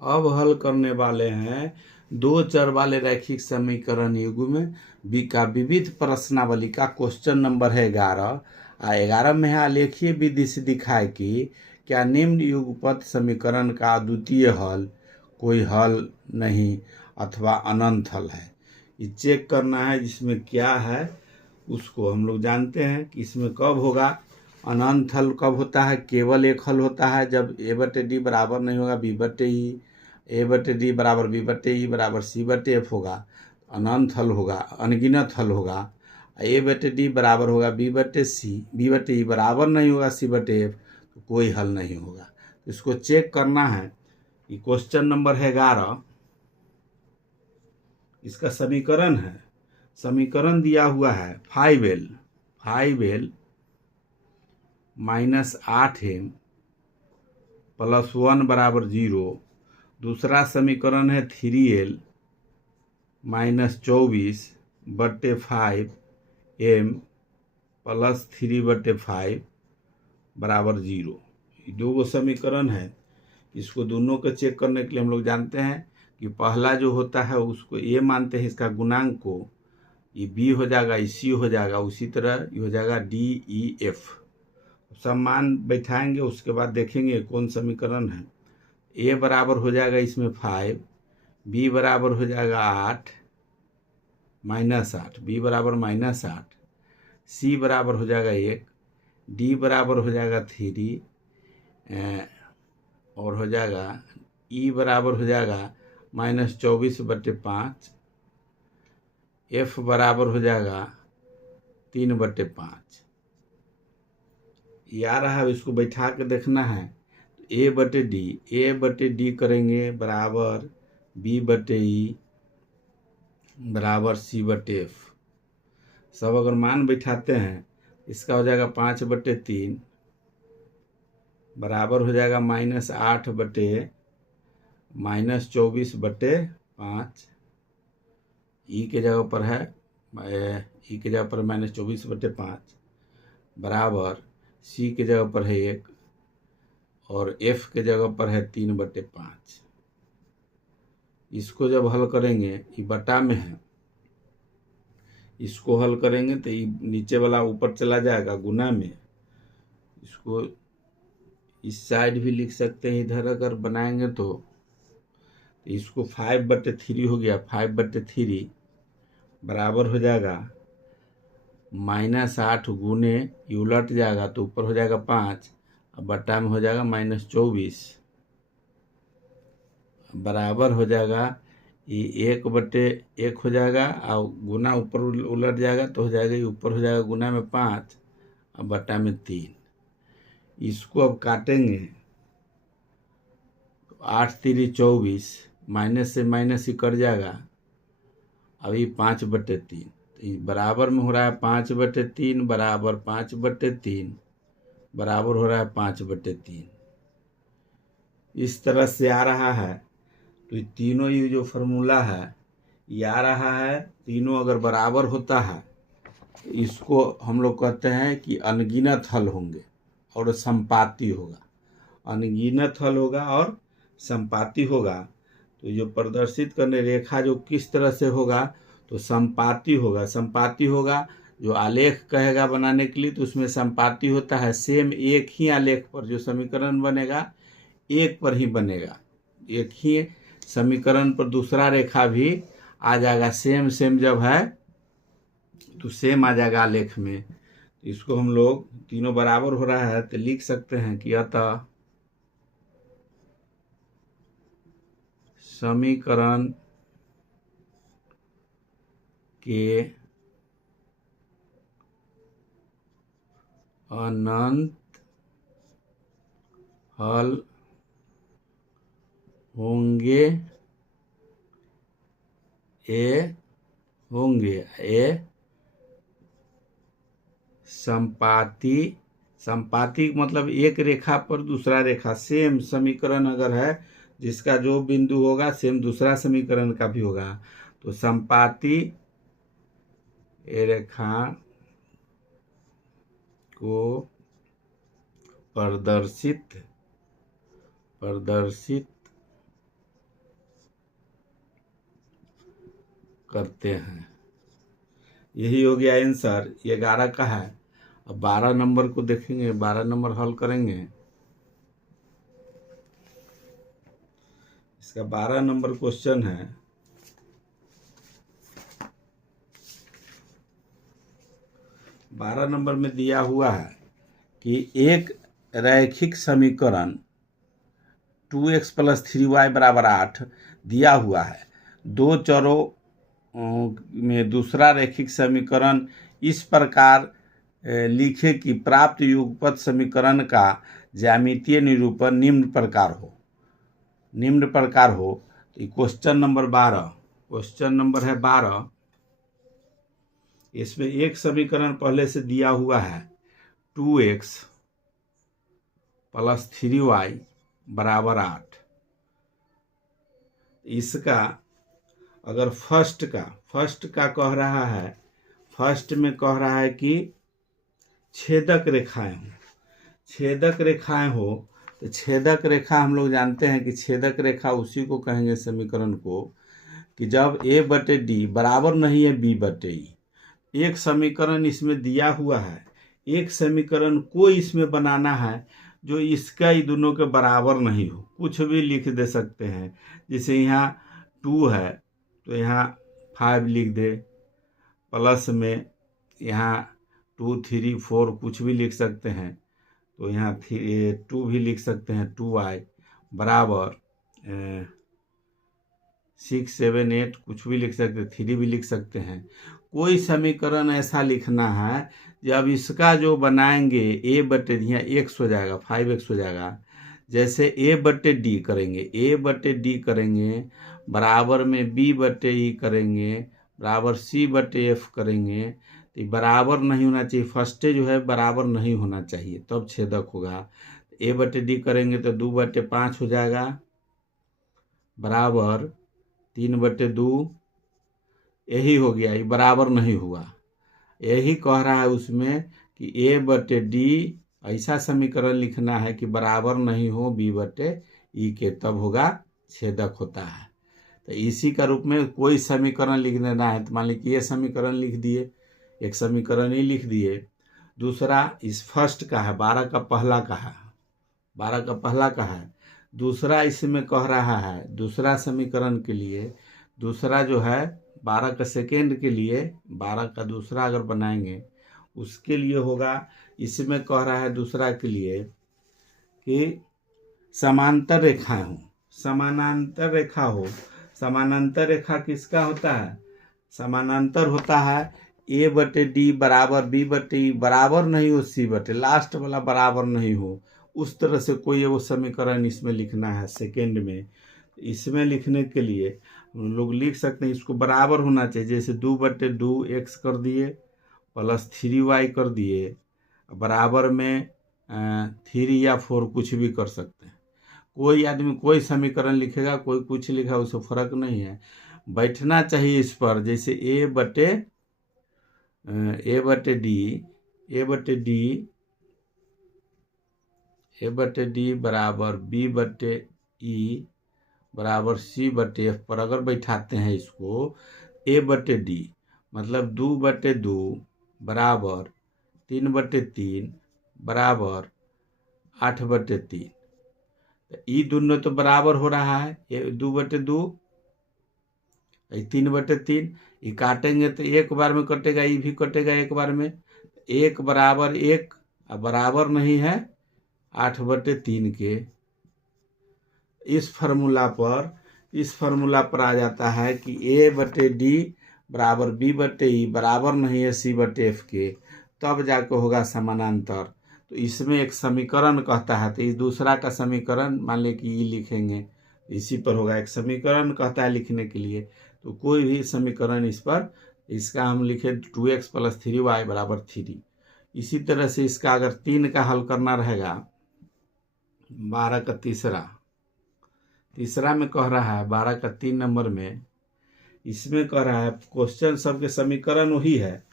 अब हल करने वाले हैं दो चर वाले रैखिक समीकरण युग्म का विविध प्रश्नावली का क्वेश्चन नंबर है 11। 11 में है आलेखीय विधि से दिखाए कि क्या निम्न युगपत समीकरण का अद्वितीय हल कोई हल नहीं अथवा अनंत हल है। ये चेक करना है जिसमें क्या है उसको हम लोग जानते हैं कि इसमें कब होगा अनंत हल। कब होता है? केवल एक हल होता है जब ए बटे डी बराबर नहीं होगा बी बटे ई, ए बटे डी बराबर बी बटे ई बराबर सी बटे एफ होगा, अनंत हल होगा, अनगिनत हल होगा। ए बटे डी बराबर होगा बी बटे सी, बी बटे ई बराबर नहीं होगा सी बटे एफ, तो कोई हल नहीं होगा। तो इसको चेक करना है। ये क्वेश्चन नंबर है 11। इसका समीकरण है, समीकरण दिया हुआ है 5l माइनस 8m प्लस 1 बराबर 0। दूसरा समीकरण है 3l माइनस 24 बटे 5m प्लस 3 बटे 5 बराबर 0। ये दो समीकरण है। इसको दोनों को चेक करने के लिए हम लोग जानते हैं कि पहला जो होता है उसको ए मानते हैं, इसका गुणांक को ये बी हो जाएगा, ये सी हो जाएगा, उसी तरह ये हो जाएगा डी ई एफ। सब मान बैठाएंगे, उसके बाद देखेंगे कौन समीकरण है। ए बराबर हो जाएगा इसमें 5, बी बराबर हो जाएगा 8 माइनस 8, बी बराबर माइनस 8, सी बराबर हो जाएगा 1, डी बराबर हो जाएगा 3 और हो जाएगा ई बराबर हो जाएगा माइनस 24 बटे 5, एफ बराबर हो जाएगा 3 बटे 5। ये आ रहा है, इसको बैठा के देखना है। ए बटे डी करेंगे बराबर बी बटे ई बराबर सी बटे एफ। सब अगर मान बैठाते हैं इसका हो जाएगा 5 बटे 3 बराबर हो जाएगा माइनस 8 बटे माइनस 24 बटे 5। ई के जगह पर है, ई के जगह पर माइनस 24 बटे 5 बराबर सी के जगह पर है 1 और एफ के जगह पर है 3 बटे 5। इसको जब हल करेंगे, ये बटा में है, इसको हल करेंगे तो ये नीचे वाला ऊपर चला जाएगा गुना में। इसको इस साइड भी लिख सकते हैं, इधर अगर बनाएंगे तो इसको 5 बटे 3 हो गया, 5 बटे 3 बराबर हो जाएगा माइनस 8 गुने ये उलट जाएगा तो ऊपर हो जाएगा 5 और बटा में हो जाएगा माइनस 24 बराबर हो जाएगा ये 1 बटे 1 हो जाएगा और गुना ऊपर उलट जाएगा तो हो जाएगा ये ऊपर हो जाएगा गुना में 5 और बटा में 3। इसको अब काटेंगे तो 8 3 24 माइनस से माइनस ही कट जाएगा। अभी 5 बटे 3 बराबर में हो रहा है 5 बटे 3 बराबर 5 बटे 3 बराबर हो रहा है 5 बटे 3। इस तरह से आ रहा है। तो ये तीनों ये जो फार्मूला है ये आ रहा है, तीनों अगर बराबर होता है तो इसको हम लोग कहते हैं कि अनगिनत हल होंगे और संपाती होगा। अनगिनत हल होगा और संपाती होगा। तो जो प्रदर्शित करने रेखा जो किस तरह से होगा तो संपाती होगा। संपाती होगा जो आलेख कहेगा बनाने के लिए तो उसमें संपाती होता है। सेम एक ही आलेख पर जो समीकरण बनेगा एक पर ही बनेगा, एक ही समीकरण पर दूसरा रेखा भी आ जाएगा। सेम जब है तो सेम आ जाएगा आलेख में। तो इसको हम लोग तीनों बराबर हो रहा है तो लिख सकते हैं कि अतः समीकरण के अनंत हल होंगे ए संपाती मतलब एक रेखा पर दूसरा रेखा सेम समीकरण अगर है जिसका जो बिंदु होगा सेम दूसरा समीकरण का भी होगा तो संपाती रेखा को प्रदर्शित करते हैं। यही हो गया आंसर। 11 का है। अब 12 नंबर को देखेंगे, 12 नंबर हल करेंगे। इसका 12 नंबर क्वेश्चन है, बारह नंबर में दिया हुआ है कि एक रैखिक समीकरण 2x + 3y = 8 दिया हुआ है। दो चरों में दूसरा रैखिक समीकरण इस प्रकार लिखे कि प्राप्त युगपत समीकरण का ज्यामितीय निरूपण निम्न प्रकार हो। तो क्वेश्चन नंबर 12, क्वेश्चन नंबर है 12। इसमें एक समीकरण पहले से दिया हुआ है 2x + 3y = 8। इसका अगर फर्स्ट का कह रहा है, फर्स्ट में कह रहा है कि छेदक रेखाएं हो, तो छेदक रेखा हम लोग जानते हैं कि छेदक रेखा उसी को कहेंगे समीकरण को कि जब a/d बराबर नहीं है b/e। एक समीकरण इसमें दिया हुआ है, एक समीकरण को इसमें बनाना है जो इसका ही दोनों के बराबर नहीं हो। कुछ भी लिख दे सकते हैं, जैसे यहाँ 2 है तो यहाँ 5 लिख दे, प्लस में यहाँ 2, 3, 4 कुछ भी लिख सकते हैं। तो यहाँ 2 भी लिख सकते हैं, 2y बराबर 6, 7, 8 कुछ भी लिख सकते हैं, 3 भी लिख सकते हैं। कोई समीकरण ऐसा लिखना है जब इसका जो बनाएंगे a/d x हो जाएगा, 5x हो जाएगा। जैसे a/d करेंगे बराबर में b/e करेंगे बराबर c/f करेंगे, तो बराबर नहीं होना चाहिए। फर्स्ट जो है बराबर नहीं होना चाहिए, तब छेदक होगा। a/d करेंगे तो 2/5 हो जाएगा बराबर 3/2। यही हो गया, ये बराबर नहीं हुआ। यही कह रहा है उसमें कि a/d ऐसा समीकरण लिखना है कि बराबर नहीं हो b/e के, तब होगा छेदक होता है। तो इसी का रूप में कोई समीकरण लिख देना है। तो मान लीजिए ये समीकरण लिख दिए, एक समीकरण ही लिख दिए। दूसरा इस फर्स्ट का है, 12 का पहला का है। दूसरा इसमें कह रहा है, दूसरा समीकरण के लिए, दूसरा जो है 12 का सेकेंड के लिए, 12 का दूसरा अगर बनाएंगे उसके लिए होगा। इसमें कह रहा है दूसरा के लिए कि समानांतर रेखाएं हो, समानांतर रेखा हो। समानांतर रेखा किसका होता है? समानांतर होता है a/d बराबर b/e बराबर नहीं हो c/, लास्ट वाला बराबर नहीं हो, उस तरह से कोई वो समीकरण इसमें लिखना है सेकेंड में। इसमें लिखने के लिए हम लोग लिख सकते हैं, इसको बराबर होना चाहिए। जैसे 2/2 x कर दिए प्लस 3y कर दिए, बराबर में 3 या 4 कुछ भी कर सकते हैं। कोई आदमी कोई समीकरण लिखेगा, कोई कुछ लिखा, उससे फर्क नहीं है, बैठना चाहिए इस पर। जैसे a/d बराबर b/e बराबर c/f पर अगर बैठाते हैं इसको, a/d मतलब 2/2 बराबर 3/3 बराबर 8/3। ये दोनों तो बराबर हो रहा है, 2/2 3/3। ये काटेंगे तो एक बार में कटेगा, ये भी कटेगा एक बार में। 1 बराबर 1 बराबर नहीं है 8/3 के। इस फार्मूला पर आ जाता है कि a/d बराबर b/e बराबर नहीं है c/f के, तब जाके होगा समानांतर। तो इसमें एक समीकरण कहता है, तो इस दूसरा का समीकरण मान ले कि ये लिखेंगे, इसी पर होगा। एक समीकरण कहता है लिखने के लिए, तो कोई भी समीकरण इस पर, इसका हम लिखे 2x + 3y = 3। इसी तरह से इसका अगर 3 का हल करना रहेगा, 12 का तीसरा में कह रहा है, 12 का 3 नंबर में इसमें कह रहा है, क्वेश्चन सबके समीकरण वही है।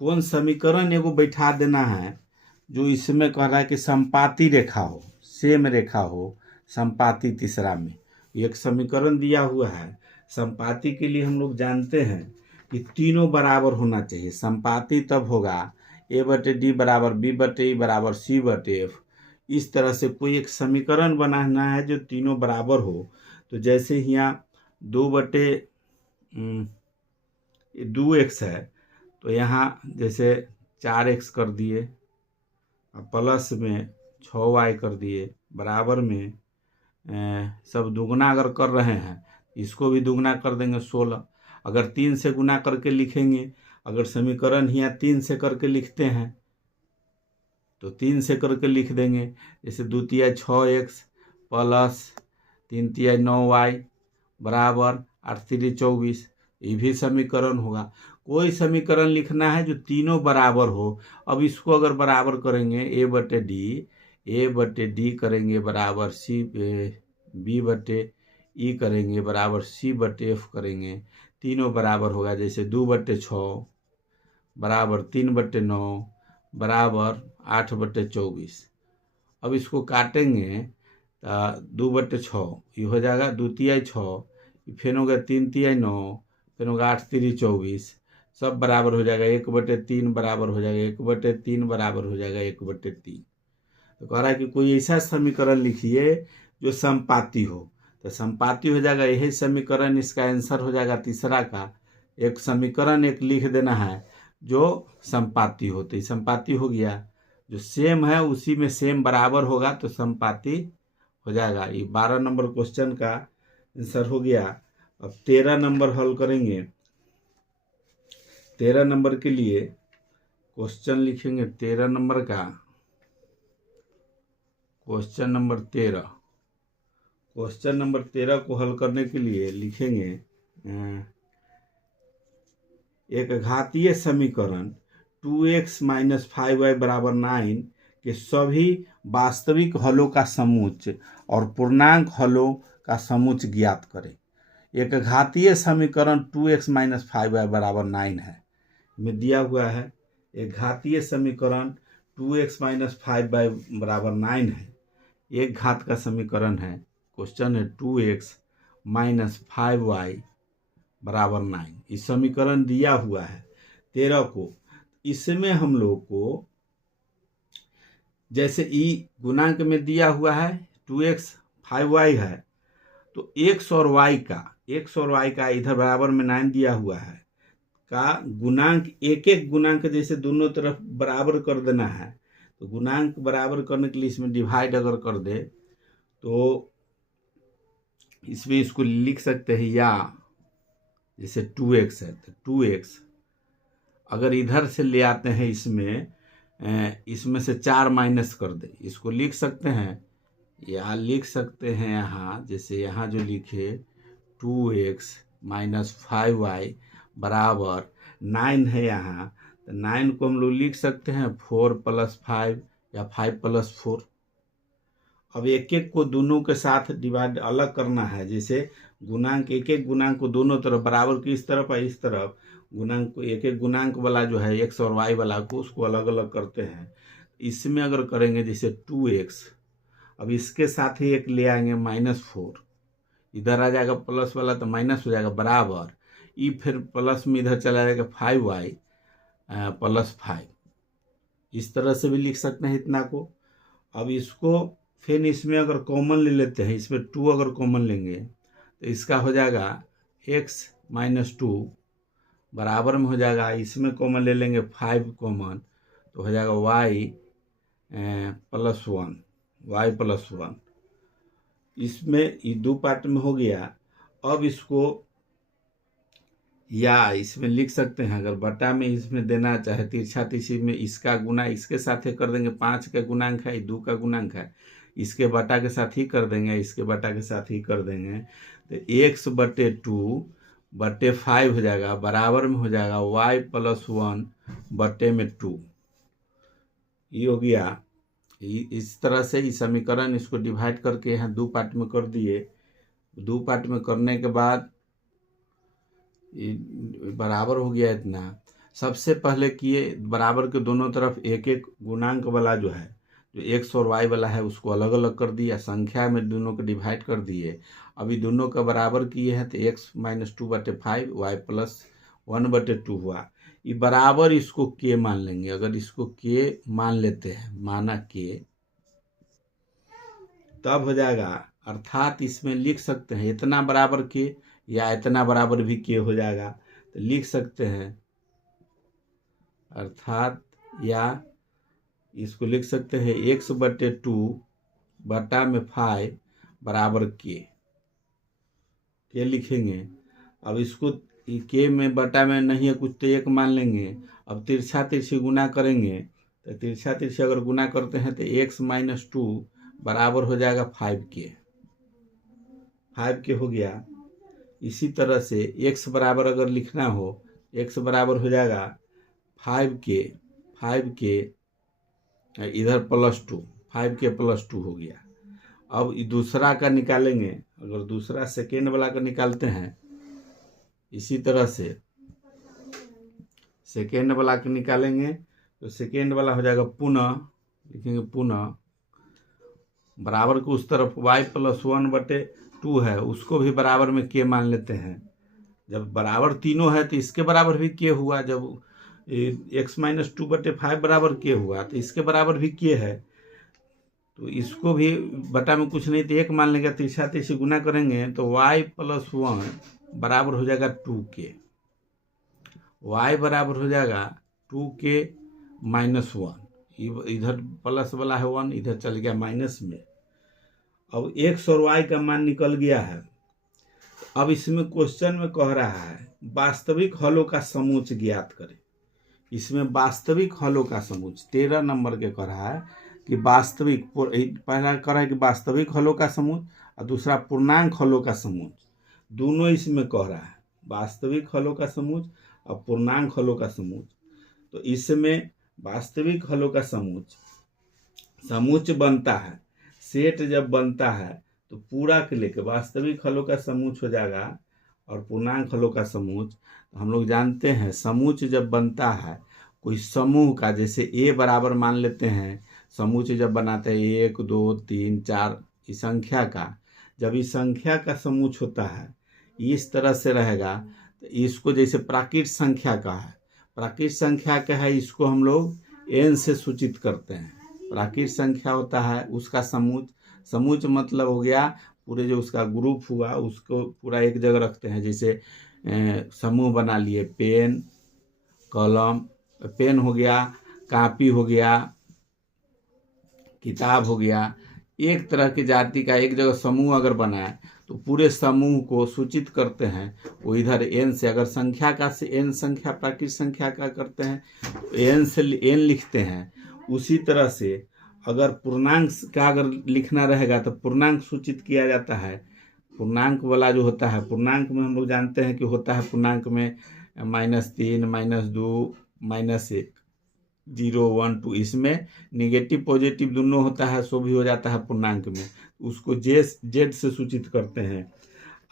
कौन समीकरण एगो बैठा देना है जो इसमें कह रहा है कि संपाती रेखा हो, सेम रेखा हो संपाती। तीसरा में एक समीकरण दिया हुआ है। संपाती के लिए हम लोग जानते हैं कि तीनों बराबर होना चाहिए। संपाती तब होगा a/d बराबर b/e बराबर c/f। इस तरह से कोई एक समीकरण बनाना है जो तीनों बराबर हो। तो जैसे यहाँ 2x है, तो यहाँ जैसे 4x कर दिए, प्लस में 6y कर दिए, बराबर में सब दुगना अगर कर रहे हैं इसको भी दुगना कर देंगे 16। अगर 3 से गुना करके लिखेंगे, अगर समीकरण यहाँ 3 से करके लिखते हैं तो 3 से करके लिख देंगे। जैसे 2 तिया 6x प्लस 3 तिया 9y बराबर 8 3 24। ये भी समीकरण होगा। कोई समीकरण लिखना है जो तीनों बराबर हो। अब इसको अगर बराबर करेंगे a/d करेंगे बराबर b/e करेंगे बराबर c/f करेंगे, तीनों बराबर होगा। जैसे 2/6 बराबर 3/9 बराबर 8/24। अब इसको काटेंगे तो 2/6 ये हो जाएगा, 2 तिया 6, फिर होगा 3 तिया 9, फिर होगा 8 3 24, सब बराबर हो जाएगा। 1/3 बराबर हो जाएगा, 1/3 बराबर हो जाएगा 1/3। तो कह रहा है कि कोई ऐसा समीकरण लिखिए जो संपाती हो। तो संपाती हो जाएगा यही समीकरण, इसका आंसर हो जाएगा तीसरा का। एक समीकरण एक लिख देना है जो संपाती हो, तो संपाती हो गया। जो सेम है उसी में सेम बराबर होगा तो संपाती हो जाएगा। ये 12 नंबर क्वेश्चन का आंसर हो गया। अब 13 नंबर हल करेंगे। 13 नंबर के लिए क्वेश्चन लिखेंगे। 13 नंबर का क्वेश्चन नंबर 13, क्वेश्चन नंबर 13 को हल करने के लिए लिखेंगे एक घातीय समीकरण 2x - 5y बराबर 9 के सभी वास्तविक हलों का समोच्च और पूर्णांक हलों का समोच्च ज्ञात करें। एक घातीय समीकरण 2x - 5y बराबर 9 है, में दिया हुआ है। एक घातीय समीकरण 2x - 5y बराबर 9 है, एक घात का समीकरण है। क्वेश्चन है 2x - 5y बराबर 9। इस समीकरण दिया हुआ है 13 को। इसमें हम लोग को जैसे गुणांक में दिया हुआ है 2x 5y है, तो x और y का इधर बराबर में 9 दिया हुआ है का गुणांक, एक एक गुणांक जैसे दोनों तरफ बराबर कर देना है। तो गुणांक बराबर करने के लिए इसमें डिवाइड अगर कर दे तो इसमें इसको लिख सकते हैं, या जैसे 2x है तो 2x अगर इधर से ले आते हैं इसमें से 4 माइनस कर दे, इसको लिख सकते हैं, या लिख सकते हैं यहाँ, जैसे यहाँ जो लिखे 2x - 5y बराबर 9 है यहाँ, तो 9 को हम लोग लिख सकते हैं 4 + 5 या 5 + 4। अब एक एक को दोनों के साथ डिवाइड अलग करना है। जैसे गुणांक, एक एक गुणांक को दोनों तरफ बराबर की इस तरफ और इस तरफ गुणांक को, एक एक गुणांक वाला जो है x और y वाला को, उसको अलग अलग करते हैं। इसमें अगर करेंगे जैसे 2x, अब इसके साथ ही एक ले आएंगे -4, इधर आ जाएगा प्लस वाला तो माइनस हो जाएगा बराबर, फिर प्लस में इधर चला जाएगा 5y + 5। इस तरह से भी लिख सकते हैं इतना को। अब इसको फिर इसमें अगर कॉमन ले लेते हैं, इसमें 2 अगर कॉमन लेंगे तो इसका हो जाएगा x - 2 बराबर में हो जाएगा, इसमें कॉमन ले लेंगे 5 कॉमन, तो हो जाएगा y + 1। इसमें ये 2 पार्ट में हो गया। अब इसको या इसमें लिख सकते हैं, अगर बटा में इसमें देना चाहे तिरछा तिरछी में इसका गुना इसके साथ ही कर देंगे। 5 का गुणांक है, 2 का गुणांक है, इसके बटा के साथ ही कर देंगे, इसके बटा के साथ ही कर देंगे। तो x/2 / 5 हो जाएगा, बराबर में हो जाएगा y + 1 / 2। ये हो गया। इस तरह से इस समीकरण इसको डिवाइड करके यहाँ 2 पार्ट में कर दिए। 2 पार्ट में करने के बाद बराबर हो गया इतना। सबसे पहले किए बराबर के दोनों तरफ एक एक गुणांक वाला जो है, जो x और y वाला है, उसको अलग अलग कर दिया, संख्या में दोनों को डिवाइड कर दिए। अभी दोनों का बराबर किए हैं तो x माइनस 2/5 y प्लस 1/2 हुआ। ये बराबर इसको k मान लेंगे। अगर इसको k मान लेते हैं, माना k, तब हो जाएगा, अर्थात इसमें लिख सकते हैं इतना बराबर k या इतना बराबर भी k हो जाएगा। तो लिख सकते हैं अर्थात, या इसको लिख सकते हैं x/2 बटा में 5 बराबर k लिखेंगे। अब इसको k में बटा में नहीं है कुछ तो 1 मान लेंगे। अब तिरछा तिरछी गुना करेंगे तो तिरछा तिरछी अगर गुना करते हैं तो x माइनस 2 बराबर हो जाएगा 5k हो गया। इसी तरह से x बराबर अगर लिखना हो, x बराबर हो जाएगा 5k इधर प्लस 2, 5k प्लस 2 हो गया। अब दूसरा का निकालेंगे, अगर दूसरा सेकेंड वाला का निकालते हैं, इसी तरह से सेकेंड वाला का निकालेंगे तो सेकेंड वाला हो जाएगा पुनः, लिखेंगे पुनः बराबर को उस तरफ y प्लस 1/2 है, उसको भी बराबर में k मान लेते हैं। जब बराबर तीनों है तो इसके बराबर भी k हुआ। जब x माइनस 2/5 बराबर k हुआ तो इसके बराबर भी k है। तो इसको भी बटा में कुछ नहीं तो 1 मान लेंगे, तिरछा तिरछी गुना करेंगे तो y प्लस 1 बराबर हो जाएगा 2k। y बराबर हो जाएगा 2k माइनस 1, इधर प्लस वाला है 1, इधर चल गया माइनस में। अब x और y का मान निकल गया है। अब इसमें क्वेश्चन में कह रहा है वास्तविक हलों का समूच ज्ञात करें। इसमें वास्तविक हलों का समूच 13 नंबर के कह रहा है कि वास्तविक, पहला कह रहा है कि वास्तविक हलों का समूच और दूसरा पूर्णांक हलों का समूच, दोनों इसमें कह रहा है, वास्तविक हलों का समूच और पूर्णांक हलों का समूच। तो इसमें वास्तविक हलों का समूच बनता है, सेट जब बनता है तो पूरा के लेकर वास्तविक हलों का समूच हो जाएगा और पूर्णांक हलों का समूच। तो हम लोग जानते हैं समूच जब बनता है कोई समूह का, जैसे a बराबर मान लेते हैं, समूच जब बनाते हैं 1 2 3 4 इस संख्या का, जब इस संख्या का समूच होता है इस तरह से रहेगा। तो इसको जैसे प्राकृत संख्या का है, प्राकृत संख्या का है, इसको हम लोग n से सूचित करते हैं। प्राकृत संख्या होता है उसका समूच मतलब हो गया पूरे जो उसका ग्रुप हुआ उसको पूरा एक जगह रखते हैं। जैसे समूह बना लिए, पेन कलम, पेन हो गया, कापी हो गया, किताब हो गया, एक तरह की जाति का एक जगह समूह अगर बनाए तो पूरे समूह को सूचित करते हैं वो इधर n से। अगर संख्या का से n संख्या प्राकृत संख्या का करते हैं तो n से n लिखते हैं। उसी तरह से अगर पूर्णांक का अगर लिखना रहेगा तो पूर्णांक सूचित किया जाता है। पूर्णांक वाला जो होता है, पूर्णांक में हम लोग जानते हैं कि होता है पूर्णांक में -3 -2 -1 0 1 2, इसमें निगेटिव पॉजिटिव दोनों होता है, सो भी हो जाता है पूर्णांक में। उसको जेड से सूचित करते हैं।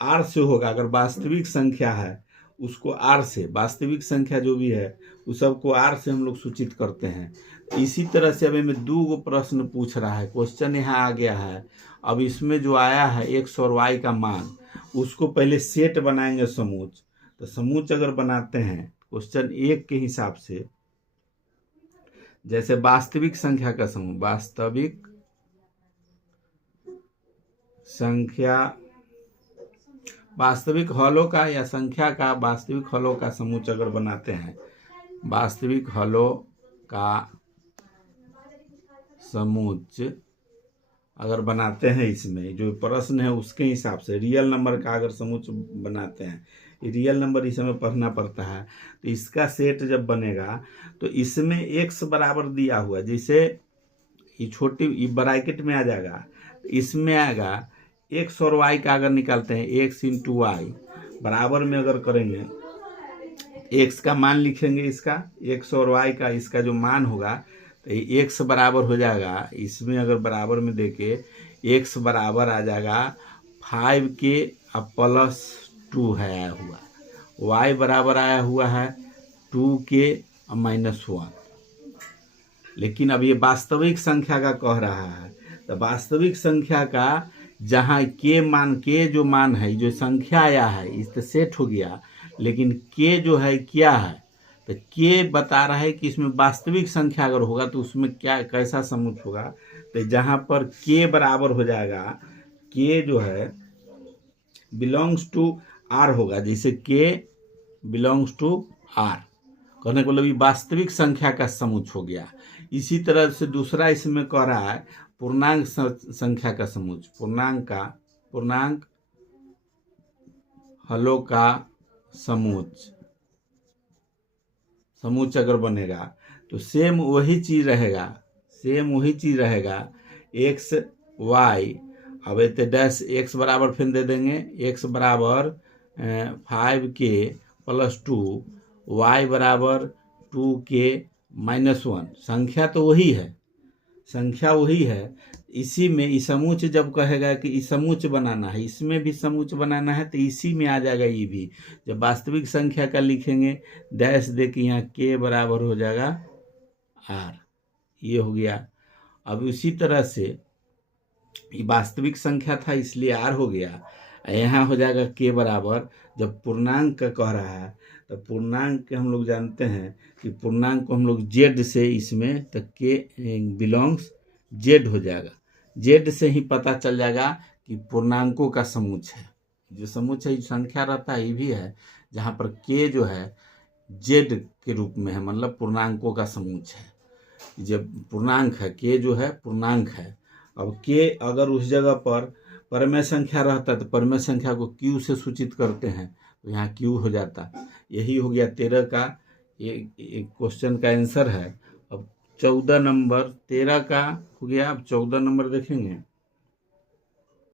आर से होगा, अगर वास्तविक संख्या है उसको आर से, वास्तविक संख्या जो भी है उस सबको आर से हम लोग सूचित करते हैं। इसी तरह से अभी में 2 प्रश्न पूछ रहा है, क्वेश्चन यहाँ आ गया है। अब इसमें जो आया है x और y का मान, उसको पहले सेट बनाएंगे समूच। तो समूच अगर बनाते हैं क्वेश्चन 1 के हिसाब से, जैसे वास्तविक संख्या का समूह, वास्तविक संख्या, वास्तविक हलों का या संख्या का वास्तविक हलों का समूच अगर बनाते हैं, वास्तविक हलों का समूच अगर बनाते हैं, इसमें जो प्रश्न है उसके हिसाब से रियल नंबर का अगर समूच बनाते हैं, रियल नंबर इसमें पढ़ना पड़ता है। तो इसका सेट जब बनेगा तो इसमें x बराबर दिया हुआ, जैसे ये छोटी ये ब्रैकेट में आ जाएगा, तो इसमें आएगा x और y का अगर निकालते हैं x इंटू वाई बराबर में अगर करेंगे, x का मान लिखेंगे, इसका x और y का इसका जो मान होगा तो x बराबर हो जाएगा, इसमें अगर बराबर में देके x बराबर आ जाएगा 5k प्लस 2 है आया हुआ, y बराबर आया हुआ है 2k माइनस 1। लेकिन अब ये वास्तविक संख्या का कह रहा है, तो वास्तविक संख्या का जहाँ के जो मान है, जो संख्या आया है इस तो सेट हो गया, लेकिन के जो है क्या है, तो के बता रहा है कि इसमें वास्तविक संख्या अगर होगा तो उसमें क्या कैसा समुच्चय होगा। तो जहाँ पर के बराबर हो जाएगा, के जो है बिलोंग्स टू आर होगा, जैसे के बिलोंग्स टू आर, कहने का मतलब ये वास्तविक संख्या का समुच्चय हो गया। इसी तरह से दूसरा इसमें कह रहा है पूर्णांक संख्या का समुच्चय, पूर्णांक हलों का समुच्चय अगर बनेगा तो सेम वही चीज रहेगा, एक्स वाई। अब इतने डैश एक्स बराबर फिर दे देंगे, एक्स बराबर 5k + 2, वाई बराबर 2k - 1। संख्या तो वही है, इसी में इस समुच्चय जब कहेगा कि इस समुच्चय बनाना है, इसमें भी समुच्चय बनाना है, तो इसी में आ जाएगा ये भी। जब वास्तविक संख्या का लिखेंगे डैश दे के यहाँ के बराबर हो जाएगा आर, ये हो गया। अब उसी तरह से ये वास्तविक संख्या था इसलिए आर हो गया, यहाँ हो जाएगा के बराबर, जब पूर्णांक का कह रहा है तो पूर्णांक हम लोग जानते हैं कि पूर्णांक को हम लोग जेड से इसमें तो के बिलोंग्स जेड हो जाएगा। जेड से ही पता चल जाएगा कि पूर्णांकों का समुच्चय है। जो समुच्चय संख्या रहता है ये भी है, जहाँ पर के जो है जेड के रूप में है, मतलब पूर्णांकों का समुच्चय है। जब पूर्णांक है, के जो है पूर्णांक है। अब के अगर उस जगह पर परमेय संख्या रहता है तो परमेय संख्या को क्यू से सूचित करते हैं, तो यहाँ क्यू हो जाता। यही हो गया 13 का एक क्वेश्चन का आंसर है। अब 14 नंबर 13 का हो गया। अब 14 नंबर देखेंगे।